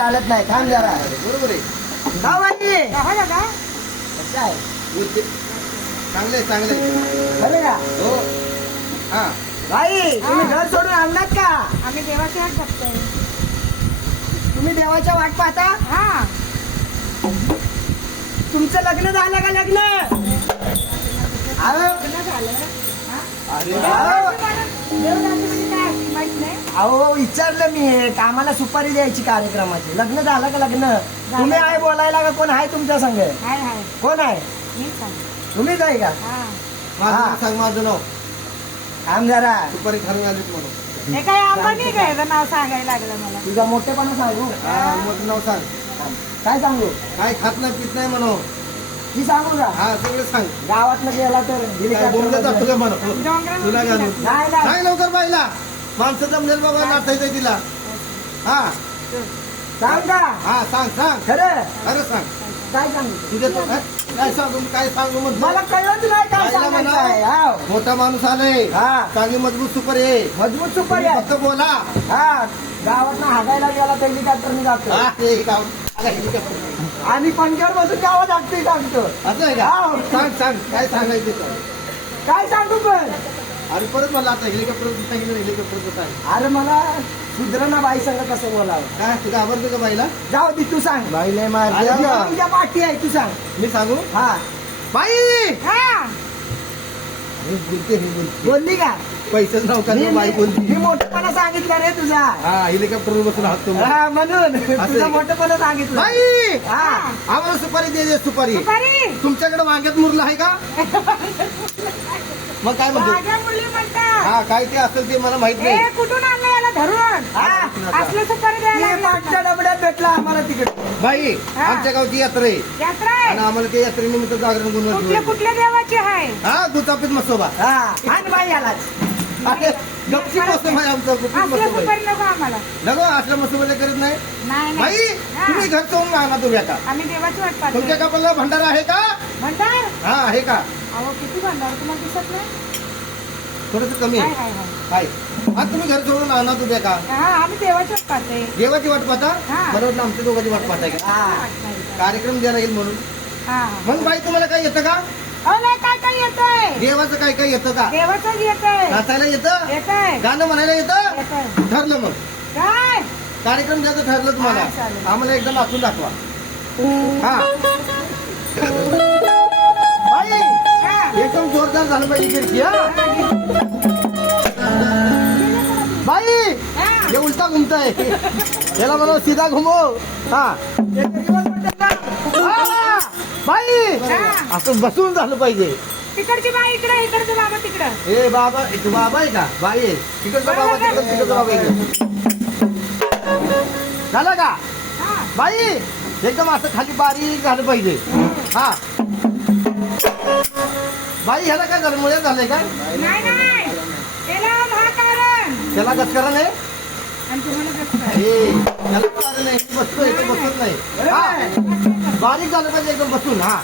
चालत नाही. थांब जरा. बरोबर आहे. का बाई हा दादा कसं आहे? चांगले चांगले. खरं का हो. हा बाई तुम्ही घर सोडून आणलात का? आम्ही देवाची हात बघतोय. तुम्ही देवाच्या वाट पाहता? हा तुमचं लग्न झालं का लग्न? अहो लग्न झालं. अरे देवदासी म्हणजे काय असते माहित नाही. अहो विचारलं मी कामाला सुपारी द्यायची कार्यक्रमाची. लग्न झालं का लग्न? तुम्ही आहे बोलायला का कोण आहे तुमच्या संग? हाय हाय कोण आहे? मी सांग. तुम्हीच आहे का? हा माझं हा. नाव सांग. माझं नाव थांब जरा. सुपारी खाऊन आलीत म्हणून. हे काय आपण नाही काय याचं नाव सांगायला लागलं मला. तुझा मोठेपणा सांगू? हा माझं नाव सांग. काय सांगू? काय खात नाही पित नाही म्हणू. ती सांगू का? हा सगळं सांग. गावात गेला तर काय बोललं जातं का म्हणू. डोंगरावर तुला घालून नाही नाही. सांग लवकर बाईला. माणसं जमलेलं बाबा नाचायचंय तिला. हा सांग का? हा सांग सांग. खरं खरं सांग. काय सांगू? तुझ्या तो काय सांगू काय सांगू म्हणतो. मला कळत नाही काय बाईला सांगायचं म्हणा. आहे. हाव. मोठा माणूस आलाय. हा चांगली मजबूत सुपारी आहे. मजबूत सुपारी तुम्ही आहे. फक्त बोला. हा गावात हागायला गेला तर हेलिकॉप्टरने जातो. हा, हे गाव. आला हेलिकॉप्टर. आणि पंख्यावर बसून गावात लागते सांगतो. असं आहे का? हाव. सांग सांग काय सांगायचं तर. काय सांगू पण? आणि परत मला आता हेलिकॉप्टर सांगितलं हेलिकॉप्टर आहे. अरे मला सुधरणा बाई संग कसं बोलावं? काय तुझं आवडतं का बाईला? जाऊ दे तू सांग. बाई नाही अरे तुझ्या पाठी आहे तू सांग. मी सांगू हा बाई. हा हे बोलते हे बोलते. बोलली का? पैसेच नव्हता मी बाई बोलती. मी मोठेपणा सांगितलं रे तुझा. हा हेलिकॉप्टर बसून आहात तुम्ही. हा म्हणून आहे तुझा का? मोठेपणा सांगितलं. बाई हा आम्हाला सुपारी दे सुपारी. सुपारी तुमच्याकडे वांग्यात मुरलं आहे का? मग काय म्हणतो? माझ्या मुली म्हणतात. हा काय ते असेल ते मला माहित हे नाही. कुठून आणलं याला धरून? हा असलं सुपारी द्यायला ते लागलं मागच्या डबड्यात भेटला आम्हाला तिकडे. बाई हा. आमच्या गावची यात्रा आहे यात्रा आणि आहे. आम्हाला त्या यात्रेनिमित्त जागरण कुठल्या गुणवत्ता. कुठल्या देवाची आहे? हा दुचापीत मसोबा. हा आणि बाई आलाच. अरे गपची मसोबा आहे आमचा गुपचूप असलं मसोबा आहे. सुपारी नको आम्हाला. नको असल्या मसोबाला करत नाही. नाही बाई नाही हा. तुम्ही घर सोडून आणा तुम्ही का? आम्ही देवाची वाट तुमच्या पाहतो. कपाला भंडारा आहे का? म्हणणार हा आहे का? अहो किती भंडार तुम्हाला दिसत नाही. थोडस कमी हाय आहे. हाय हाय आहे हा तुम्ही घर सोडून आणा तुम्ही का? हा आम्ही देवाची वाट पाहतोय. देवाची वाट पाहता? हा. मला वाटलं आमच्या दोघांची वाट पाहताय का? हा कार्यक्रम द्यायला येईल म्हणून. हा मग बाई तुम्हाला काय येतं का? अहो नाही काय काय येतंय. देवाचं काय काय येतं का? देवाचंच येतंय. नाचायला येतं? येतंय गाणं म्हणायला येतं? येतंय. ठरलं मग काय कार्यक्रम द्यायचं ठरलं तुम्हाला. हा, चालेल. आम्हाला एकदा नाचून दाखवा. हा बाई हा. एकदम जोरदार झालं पाहिजे गिरकी. हा बाई हा. हे उलटा घुमताय. याला म्हणा सीधा घुमव. हा हा. बाई हा. असं बसून झालं पाहिजे. तिकडची बाई इकडे इकडचे बाबा तिकडं. हे बाबा तू बाबा आहे का? बाई आहे. तिकडचा बाबा तिकडचा बाबा आहे. झालं का? हा बाई एकदम असं खाली बारीक झालं पाहिजे. हा बाई ह्याला काय झालं? मुळे झालंय काय? नाही नाही त्याला महाकारण त्याला गचकरण आहे. आणि तुम्हाला कसं काय? हे त्याला कारण नाही. बसतो इथे बसत नाही. हा बारीक झालं पाहिजे एकदम बसून. हा